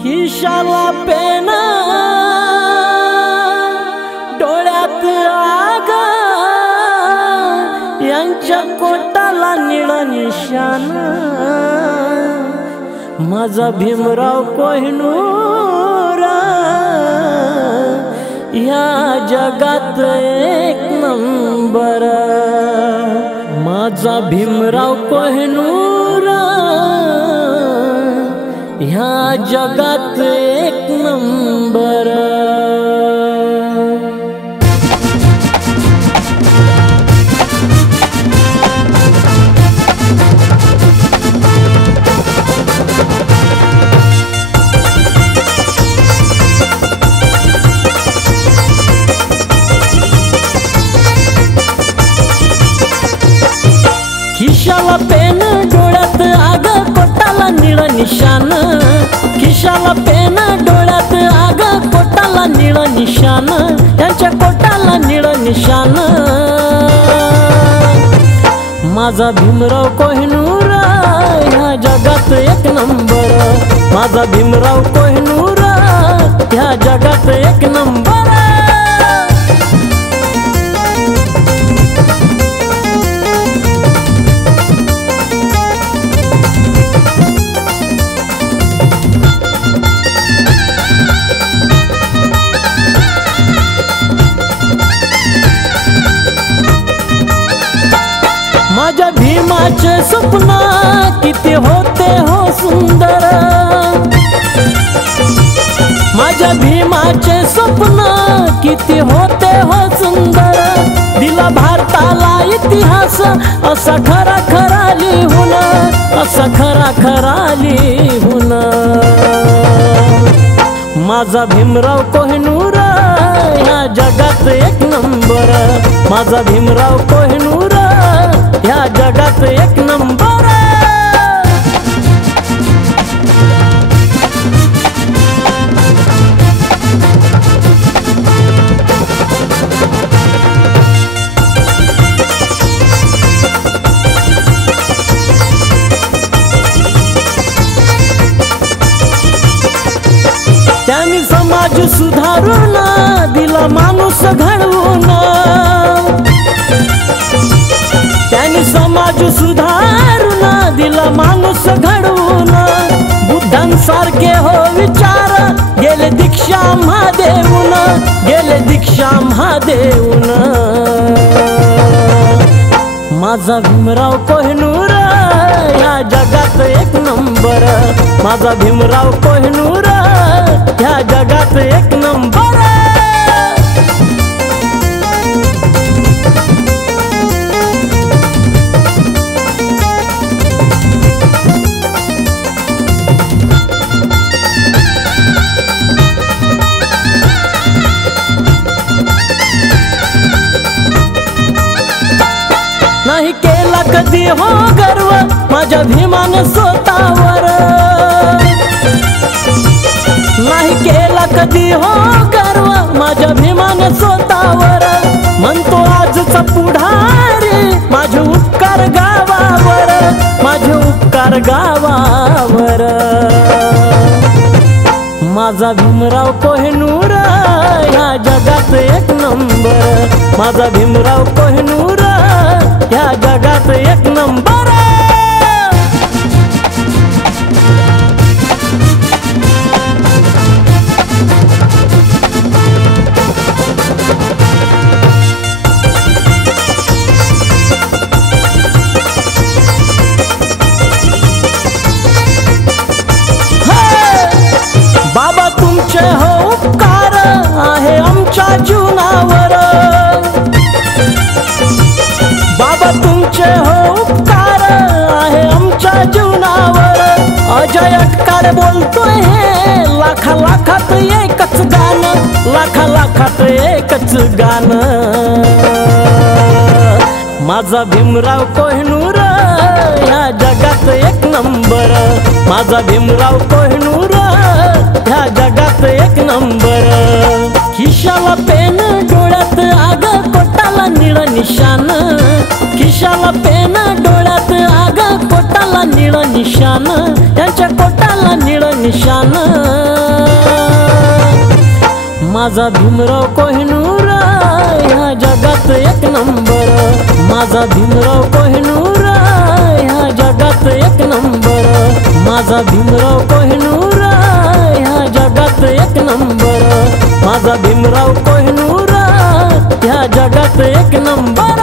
खिशाला पेन डोळ्यात आग यांच्या कोटाला निळ निशाण माझा भीमराव कोहिनूर या जगात एक नंबर माझा भीमराव कोहिनूर ह्या जगात एक नंबर खिशाला पेन डोळ्यात आग कोटाला निळ निशाण खिशाला पेन डोळ्यात आग कोटाला निळ निशाण यांच्या कोटाला निळ निशाण माझा भीमराव कोहिनूर ह्या जगात एक नंबर माझा भीमराव कोहिनूर ह्या जगात एक नंबर माझ्या भीमाचे स्वप्न किती होते हो सुंदर माझ्या भीमाचे स्वप्न किती होते हो सुंदर दिला भारताला इतिहास असा खरा खरा लिहून असा खरा खरा लिहून माझा भीमराव कोहिनूर ह्या जगात एक नंबर माझा भीमराव कोहिनूर ह्या जगात एक नंबर त्यांनी समाज सुधारून दिला माणूस घडवून त्यांनी समाज सुधारून दिला माणूस घडवून बुद्धांसारखे हो विचार गेले दीक्षा महादेवून गेले दीक्षा महादेवून माझा भीमराव कोहिनूर ह्या जगात एक नंबर माझा भीमराव कोहिनूर ह्या जगात एक नंबर नाही केला कधी हो गर्व माझ्या भीमान स्वतःवर नाही केला कधी हो गर्व माझ्या भीमान स्वतःवर म्हणतो आजचा पुढारी माझे उपकार गावावर माझे उपकार गावावर माझा भीमराव कोहिनूर ह्या जगात एक नंबर माझा भीमराव कोहिनूर ह्या जगात एक नंबर बाबा तुमचे हो उपकार आहे आमच्या जीवनावर बाबा तुमचे हो उपकार आहे आमच्या जीवनावर अजय अटकार बोलतोय हे लाखा लाखात एकच गाणं लाखा लाखात एकच गाणं माझा भीमराव कोहिनूर ह्या जगात एक नंबर माझा भीमराव कोहिनूर ह्या जगात एक नंबर खिशाला पेन डोळ्यात आग कोटाला निळ निशान, खिशाला पेन डोळ्यात आग पोटाला निळ निशान, त्यांच्या पोटाला निळ निशान. माझा भीमराव कोहिनूर ह्या जगात एक नंबर, माझा भीमराव कोहिनूर ह्या जगात एक नंबर, माझा भीमराव कोहिनूर ह्या जगात एक नंबर, माझा भीमराव कोहिनूर ह्या जगात एक नंबर.